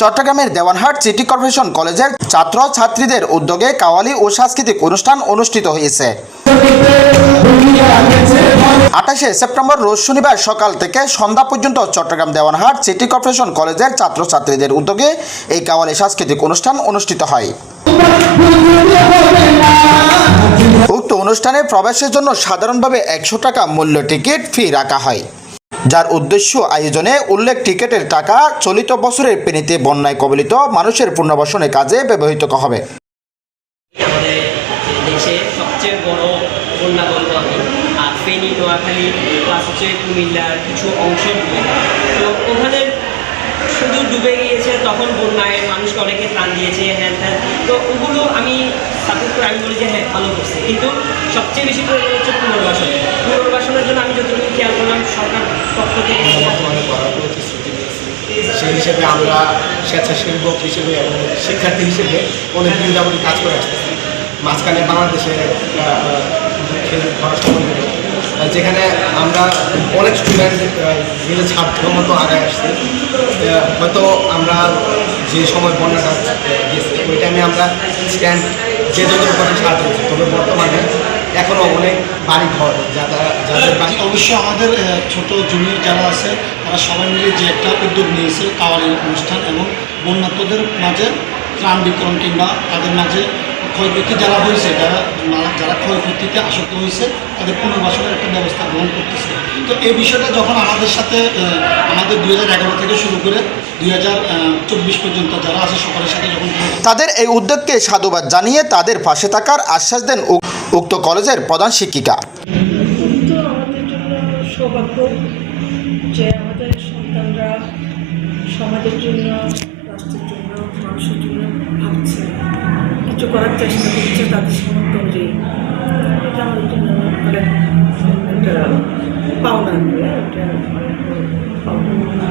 চট্টগ্রামের Dewanhat city corporation কলেজের ছাত্র ছাত্রীদের উদ্যোগে কাওয়ালি ও সাংস্কৃতিক অনুষ্ঠান অনুষ্ঠিত হয়েছে। আঠাশে সেপ্টেম্বর রোজ শনিবার সকাল থেকে সন্ধ্যা পর্যন্ত চট্টগ্রাম দেওয়ানহাট সিটি কর্পোরেশন কলেজের ছাত্রছাত্রীদের উদ্যোগে এই কাওয়ালি সাংস্কৃতিক অনুষ্ঠান অনুষ্ঠিত হয়। উক্ত অনুষ্ঠানে প্রবেশের জন্য সাধারণভাবে একশো টাকা মূল্য টিকিট ফি রাখা হয়। যার উদ্দেশ্য আয়োজনে উল্লেখ টিকিটের টাকা চলিত বছরের পেনিতে বন্যায় কবলিত মানুষের পুনর্বাসনের কাজে ব্যবহৃত হবে। শুধু ডুবে গিয়েছে তখন বন্যায় মানুষকে অনেকে ত্রাণ দিয়েছে হ্যান ত্যান তো ওগুলো আমি আমি বলি যে হ্যাঁ ভালো করছে। কিন্তু সবচেয়ে বেশি প্রয়োজন হচ্ছে পুনর্বাসন। পুনর্বাসনের জন্য আমি যতটুকু খেয়াল করলাম, সরকার পক্ষ থেকে সেই হিসেবে আমরা স্বেচ্ছাসেবক হিসেবে এবং শিক্ষার্থী হিসেবে অনেক দিন যাবতীয় কাজ করে আসতেছি মাঝখানে বাংলাদেশে যেখানে আমরা অনেক স্টুডেন্ট নিজের ছাত্র মতো আগায় আসছি। হয়তো আমরা যে সময় বন্যাটা গেছে, ওই টাইমে আমরা স্ট্যান্ড যে যত করে সাহায্য করছি তবে বর্তমানে এখনও অনেক বাড়ি ঘর যারা যাদের বাড়ি অবশ্যই আমাদের ছোট জুনিয়র যারা আছে তারা সবাই মিলে যে একটা উদ্যোগ নিয়েছে কাওয়ালি অনুষ্ঠান এবং বন্যাত্মদের মাঝে ত্রাণ বিতরণ কিংবা তাদের মাঝে ক্ষয়ক্ষতি যারা হয়েছে যারা যারা ক্ষয়ক্ষতিতে আসক্ত হয়েছে তাদের পুনর্বাসনের একটা ব্যবস্থা গ্রহণ করতেছে। তো এই বিষয়টা যখন আমাদের সাথে আমাদের দুই হাজার এগারো থেকে শুরু করে দুই হাজার চব্বিশ পর্যন্ত যারা আছে সকলের সাথে যখন তাদের এই উদ্যোগকে সাধুবাদ জানিয়ে তাদের পাশে থাকার আশ্বাস দেন উক্ত কলেজের প্রধান শিক্ষিকা। কিন্তু আমাদের জন্য সৌভাগ্য যে আমাদের সন্তানরা সমাজের জন্য রাষ্ট্রের জন্য মানুষের জন্য করার চেষ্টা করছে তাদের সামর্থ্য অনুযায়ী একটা পাওনা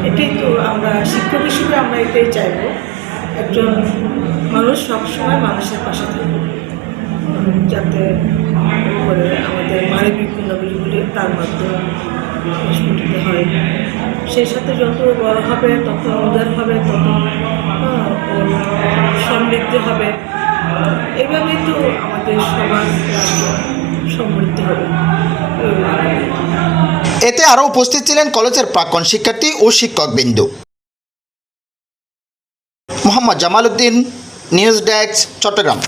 এটাই তো আমরা শিক্ষক হিসেবে আমরা এটাই চাইব। একজন মানুষ সবসময় মানুষের পাশে থাকবে। যাতে আমাদের মানবিক গুণাবলীগুলি তার মাধ্যমে স্ফুটিত হয়। সেই সাথে যত বড় হবে, তত উদার হবে, তত ওর সমৃদ্ধি হবে। এভাবেই তো আমাদের সমাজ সমৃদ্ধ হবে। এতে আরও উপস্থিত ছিলেন কলেজের প্রাক্তন শিক্ষার্থী ও শিক্ষক বিন্দু মোহাম্মদ জামাল উদ্দিন নিউজ ডেস্ক, চট্টগ্রাম।